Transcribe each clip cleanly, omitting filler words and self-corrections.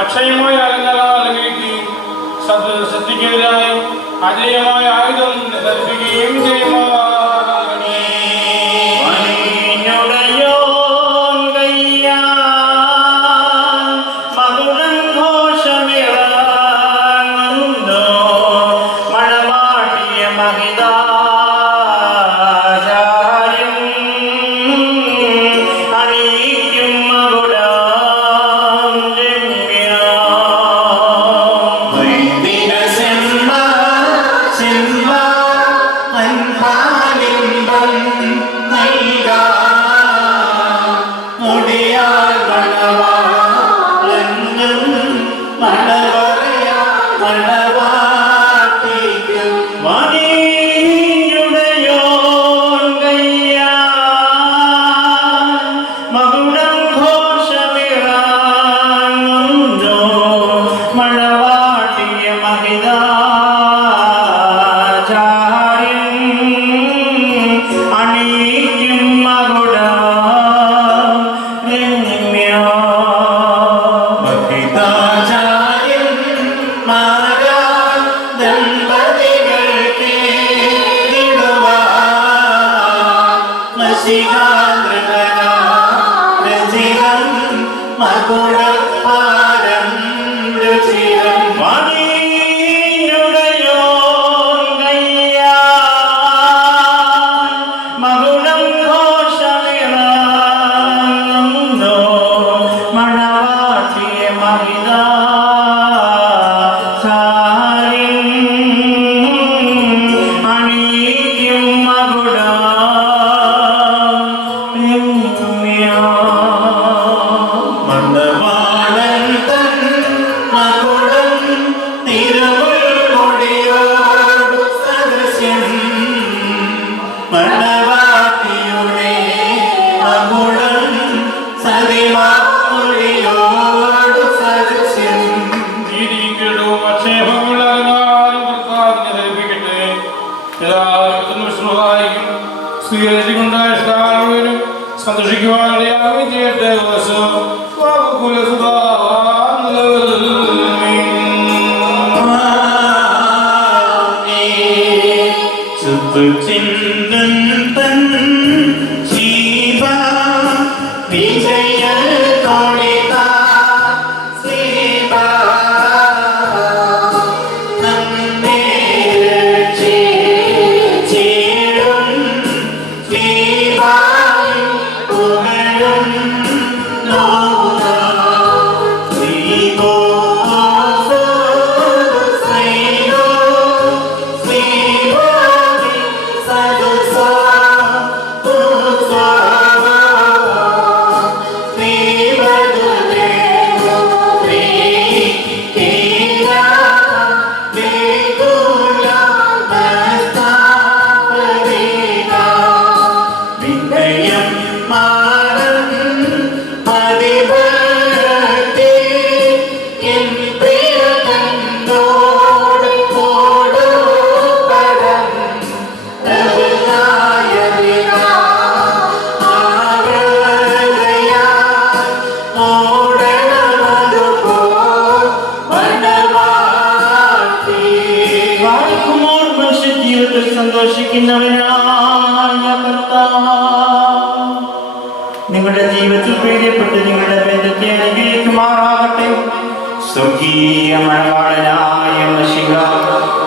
അക്ഷയമായ അലങ്കരിക്കുകയും സത്യക്കെതിരായി അജയമായ ആയുധം ധരിപ്പിക്കുകയും ചെയ്യുമാ. വസിക്കുന്നവനായ കർത്താവ് നിങ്ങളുടെ ജീവിതത്തിൽ പ്രീതിപ്പെട്ട് നിങ്ങളുടെ ബന്ധത്തെ അനുഗ്രഹിക്കുമാറാകട്ടെ. സ്വർഗീയ മണവാളനായ മശിഹ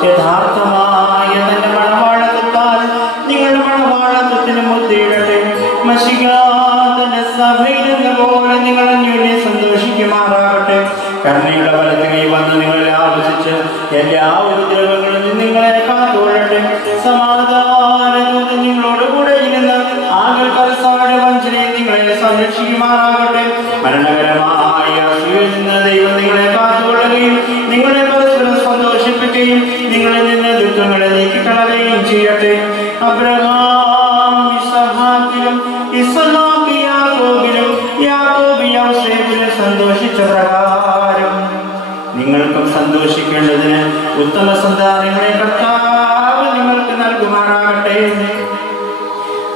യഥാർത്ഥമായ തന്റെ മണവാളത്വത്താൽ നിങ്ങളുടെ മണവാളത്വത്തിന് മുദ്രയിടട്ടെ. മശിഹ തന്റെ സഭയിലെന്ന പോലെ നിങ്ങൾ അന്യോന്യം സന്തോഷിക്കുമാറാകട്ടെ. കരുണയുള്ള വലത്ത് കൈ വന്ന് നിങ്ങളിൽ ആവശ്യിച്ച് എല്ലാ ഉപദ്രവങ്ങളിൽ നിന്ന് നിങ്ങളെ കാത്തുകൊള്ളട്ടെ. സമാധാനത്തോടെ നിങ്ങളോട് കൂടെ ഇരുന്ന് ആകെ പരസാട് വഞ്ചനയിൽ നിങ്ങളെ സംരക്ഷിക്കുമാറാകട്ടെ. മരണകരമായ അസൂയയിൽ നിന്ന് ദൈവം നിങ്ങളെ കാത്തുകൊള്ളുകയും നിങ്ങളെ പരസ്പരം സന്തോഷിപ്പിക്കുകയും നിങ്ങളിൽ നിന്ന് ദുഃഖങ്ങളെ നീക്കിക്കളയുകയും ചെയ്യട്ടെ. അബ്രഹാം ഇസഹാക്കിലും ഇസ്ഹാക്ക് യാക്കോബിലും യാക്കോബ് യോസേഫിലും സന്തോഷിച്ച പ്രകാരം നിങ്ങൾക്കും സന്തോഷിക്കേണ്ടതിന് ഉത്തമ സന്താനങ്ങളെ കർത്താവ് നിങ്ങൾക്ക് നൽകുമാറാകട്ടെ.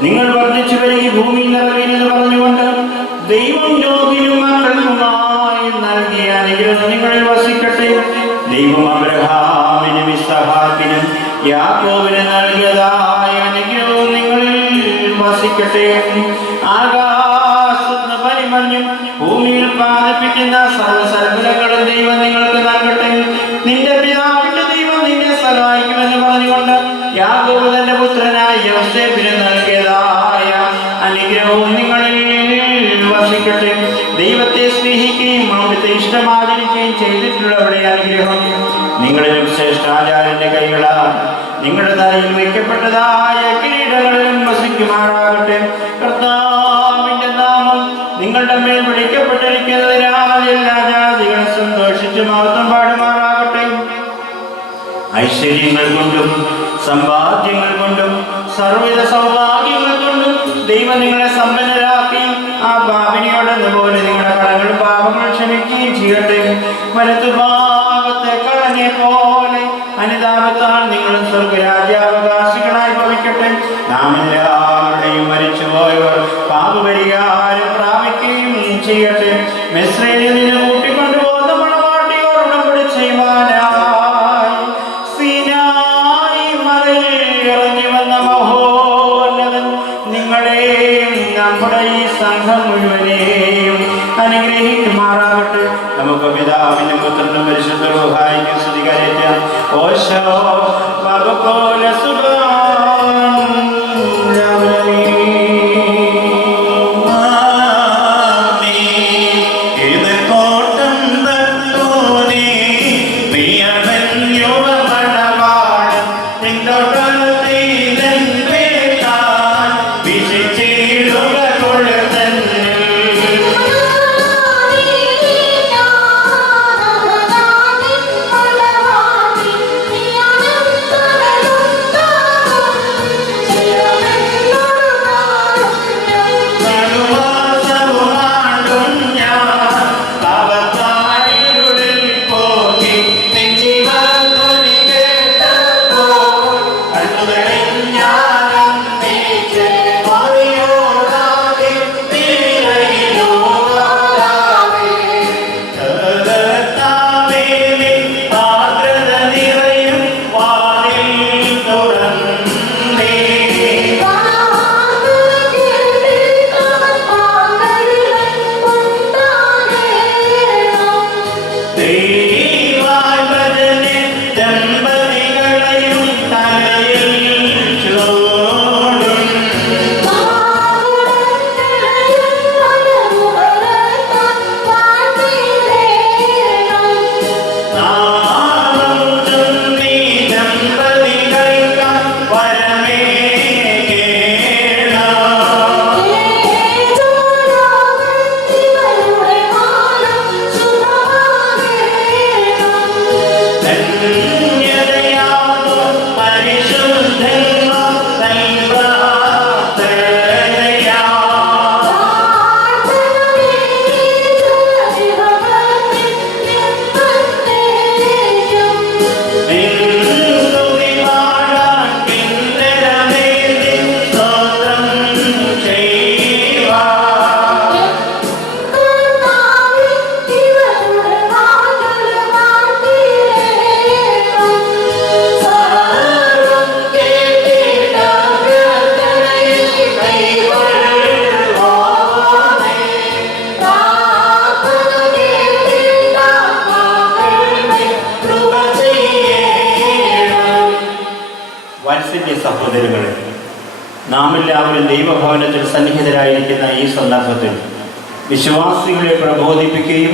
നിങ്ങൾ വർദ്ധിച്ചു വരികയും ഭൂമി നിറവേനെന്ന് പറഞ്ഞുകൊണ്ട് ദൈവം യോഗ്യനും മക്കൾക്കുമായി നൽകിയ അനുഗ്രഹം നിങ്ങളിൽ വസിക്കട്ടെ. ദൈവം അബ്രഹാമിനും ഇസ്ഹാക്കിനും യാക്കോബിനും നൽകിയതായ അനുഗ്രഹവും നിങ്ങളിൽ വസിക്കട്ടെ. ആകാശത്ത് പരിമഞ്ഞും ഭൂമിയിൽ പാതിപ്പിക്കുന്ന സർവ്വസൽഫലങ്ങളും ദൈവം നിങ്ങൾക്ക് നൽകട്ടെ. നിന്റെ പിതാവിന്റെ ദൈവം നിന്നെ സഹായിക്കുമെന്ന് പറഞ്ഞുകൊണ്ട് യാക്കോബ് തന്റെ പുത്രനായ യോസേഫിന് നൽകിയതായ അനുഗ്രഹവും നിങ്ങളിൽ വസിക്കട്ടെ. ദൈവത്തെ സ്നേഹിക്കുകയും അവിടുത്തെ ഇഷ്ടമാചരിക്കുകയും ചെയ്തിട്ടുള്ളവരുടെ അനുഗ്രഹം നിങ്ങളിലും ശ്രേഷ്ഠാചാര്യന്റെ കൈകളാൽ നിങ്ങളുടെ തലയിൽ വയ്ക്കപ്പെട്ടതായ കിരീടങ്ങളിലും വസിക്കുമാറാകട്ടെ. കർത്താവിന്റെ നാമം നിങ്ങളുടെ മേൽ വിളിക്കപ്പെട്ടിരിക്കുന്നതിനാൽ എല്ലാ ജാതികളും സന്തോഷിച്ച് മഹത്വം പാടുമാറാകട്ടെ. ഐശ്വര്യങ്ങൾ കൊണ്ടും സമ്പാദ്യങ്ങൾ കൊണ്ടും സർവ്വവിധ സൗഭാഗ്യങ്ങൾ കൊണ്ടും ദൈവം നിങ്ങളെ സമ്പന്നരാക്കി ആ പാപിനിയോടെന്ന പോലെ നിങ്ങളുടെ കടങ്ങൾ പാപങ്ങൾ ക്ഷമിക്കുകയും ചെയ്യട്ടെ. വലത്തുഭാഗത്തെ കളനെ പോലെ അനുതാപത്താൽ നിങ്ങളും സ്വർഗരാജ്യാവകാശികളായി ഭവിക്കട്ടെ. നാം എല്ലാവരുടെയും മരിച്ചുപോയവർ പാപപരിഹാരം പ്രാപിക്കുകയും ചെയ്യട്ടെ. മിസ്രയീമിൽ നിന്ന് കൂട്ടിക്കൊണ്ടുപോകുന്ന മണവാട്ടിയോട് ഉടമ്പടി ചെയ്യുവാനായി സീനായി മലയിൽ ഇറങ്ങി വന്ന മഹോന്നതൻ നിങ്ങളെയും നമ്മുടെ ഈ സംഘം മുഴുവനെയും അനുഗ്രഹിക്കുമാറാകട്ടെ. നമുക്ക് പിതാവിനും പുത്രനും പരിശുദ്ധ റൂഹായിക്കും സ്തുതി കരയറ്റാം. ഓശോ വബകോല സുബ്ഹാൻ വാത്സല്യ സഹോദരങ്ങളെ, നാം എല്ലാവരും ദൈവഭവനത്തിൽ സന്നിഹിതരായിരിക്കുന്ന ഈ സന്ദർഭത്തിൽ വിശ്വാസികളെ പ്രബോധിപ്പിക്കുകയും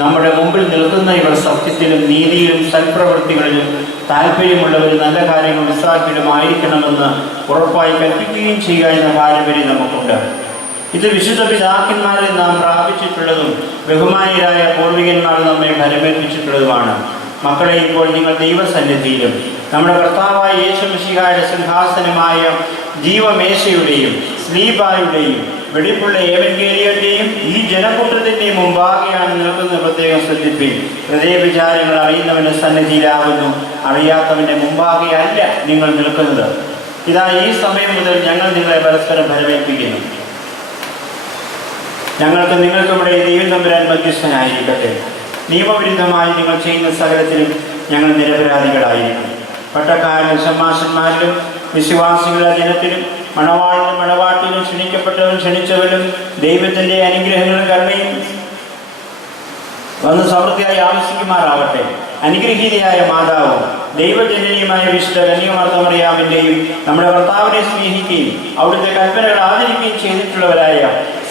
നമ്മുടെ മുമ്പിൽ നിൽക്കുന്ന ഇവർ സത്യത്തിലും നീതിയിലും സൽപ്രവൃത്തികളിലും താല്പര്യമുള്ളവരും നല്ല കാര്യങ്ങൾ ഉത്സാഹികളുമായിരിക്കണമെന്ന് ഉറപ്പായി കൽപ്പിക്കുകയും ചെയ്യുക എന്ന പാരമ്പര്യം നമുക്കുണ്ട്. ഇത് വിശുദ്ധ പിതാക്കന്മാരിൽ നാം പ്രാപിച്ചിട്ടുള്ളതും ബഹുമാനീയരായ പൂർവികന്മാർ നമ്മെ ഫലമേൽപ്പിച്ചിട്ടുള്ളതുമാണ്. മക്കളെ, ഇപ്പോൾ നിങ്ങൾ ദൈവസന്നിധിയിലും നമ്മുടെ കർത്താവായ യേശു മിശിഹായുടെ സിംഹാസനമായ ജീവമേശയുടെയും സ്ലീബായുടെയും വെടിപ്പുള്ള ഏവൻഗേലിയന്റെയും ഈ ജനക്കൂട്ടത്തിൻ്റെയും മുമ്പാകെയാണ് നിൽക്കുന്നത്. പ്രത്യേകം ശ്രദ്ധിപ്പിൻ. ഹൃദയവിചാരങ്ങൾ അറിയുന്നവൻ്റെ സന്നിധിയിലാകുന്നു, അറിയാത്തവൻ്റെ മുമ്പാകെയല്ല നിങ്ങൾ നിൽക്കുന്നത്. ഇതാ, ഈ സമയം മുതൽ ഞങ്ങൾ നിങ്ങളെ പരസ്പരം ഫലമേൽപ്പിക്കുന്നു. ഞങ്ങൾക്ക് നിങ്ങൾക്കിവിടെ ദൈവം തമ്പുരാൻ മധ്യസ്ഥനായിരിക്കട്ടെ. നിയമവിരുദ്ധമായി നിങ്ങൾ ചെയ്യുന്ന സകലത്തിലും ഞങ്ങൾ നിരപരാധികളായിരിക്കും. പട്ടക്കാരിലും ശമാശന്മാരിലും വിശ്വാസികളുടെ ജനത്തിലും മണവാളിനും മണവാട്ടിലും ക്ഷണിക്കപ്പെട്ടവരും ക്ഷണിച്ചവരും ദൈവത്തിൻ്റെ അനുഗ്രഹങ്ങളും കരുണയും വന്ന് സമൃദ്ധിയായി ആവശ്യിക്കുമാറാകട്ടെ. അനുഗ്രഹീതയായ മാതാവും ദൈവജനനിയുമായ വിശുദ്ധ കന്യകമാർത്തമറിയാമിൻ്റെയും നമ്മുടെ കർത്താവിനെ സ്നേഹിക്കുകയും അവിടുത്തെ കൽപ്പനകൾ ആദരിക്കുകയും ചെയ്തിട്ടുള്ളവരായ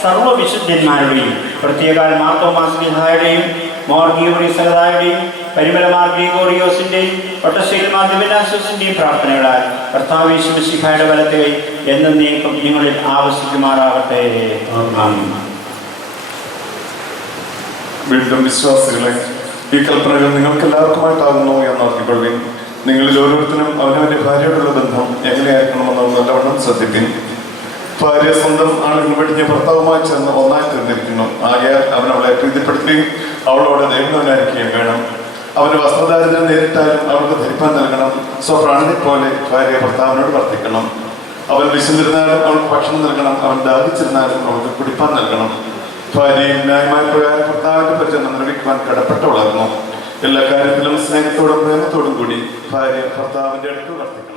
സർവ്വവിശുദ്ധന്മാരുടെയും പ്രത്യേകാൽ മാർത്തോമാ സ്ലിഹായുടെയും മോർ ഗീവർഗീസ് സഹദായുടെയും പരിമലമാർ ഗ്രിഗോറിയോസിൻ്റെയും ഒട്ടശ്ശേരി മാർ ദിവനാശോസിൻ്റെയും പ്രാർത്ഥനകളാൽ കർത്താവ് യേശു മിശിഹായുടെ വലത്തെ എന്നേക്കും നിങ്ങളിൽ ആവശ്യിക്കുമാറാകട്ടെ. വീണ്ടും വിശ്വാസികളെ, ഈ കൽപ്പനകൾ നിങ്ങൾക്ക് എല്ലാവർക്കുമായിട്ടാകുന്നു എന്നോർത്തിക്കൊള്ളിൻ. നിങ്ങളിൽ ഓരോരുത്തരും അവനവന്റെ ഭാര്യയോടുള്ള ബന്ധം എങ്ങനെയായിരിക്കണമെന്ന് നല്ലവണ്ണം ശ്രദ്ധിപ്പിൻ. ഭാര്യ സ്വന്തം ആളുകൾ വെടിഞ്ഞ ഭർത്താവുമായി ചേർന്ന് ഒന്നായി തീർന്നിരിക്കുന്നു. ആകയാൽ അവൻ അവളെ പ്രീതിപ്പെടുത്തുകയും അവളോട് ദൈവനായിരിക്കുകയും വേണം. അവന് വസ്ത്രദാരിദ്ര്യം നേരിട്ടാലും അവൾക്ക് ധരിപ്പാൻ നൽകണം. സ്വപ്രാണനെ പോലെ ഭാര്യ ഭർത്താവിനോട് വർത്തിക്കണം. അവൻ വിശന്നിരുന്നാലും അവൾക്ക് ഭക്ഷണം നൽകണം. അവൻ ദാഹിച്ചിരുന്നാലും അവൾക്ക് കുടിപ്പാൻ നൽകണം. ഭാര്യയും ന്യായമായ പ്രകാരം ഭർത്താവിന്റെ പരിചരണം നിർവഹിക്കുവാൻ കടപ്പെട്ടവളായിരുന്നു. എല്ലാ കാര്യത്തിലും സ്നേഹത്തോടും പ്രേമത്തോടും കൂടി ഭാര്യ ഭർത്താവിന്റെ അടുത്ത് വർത്തിക്കണം.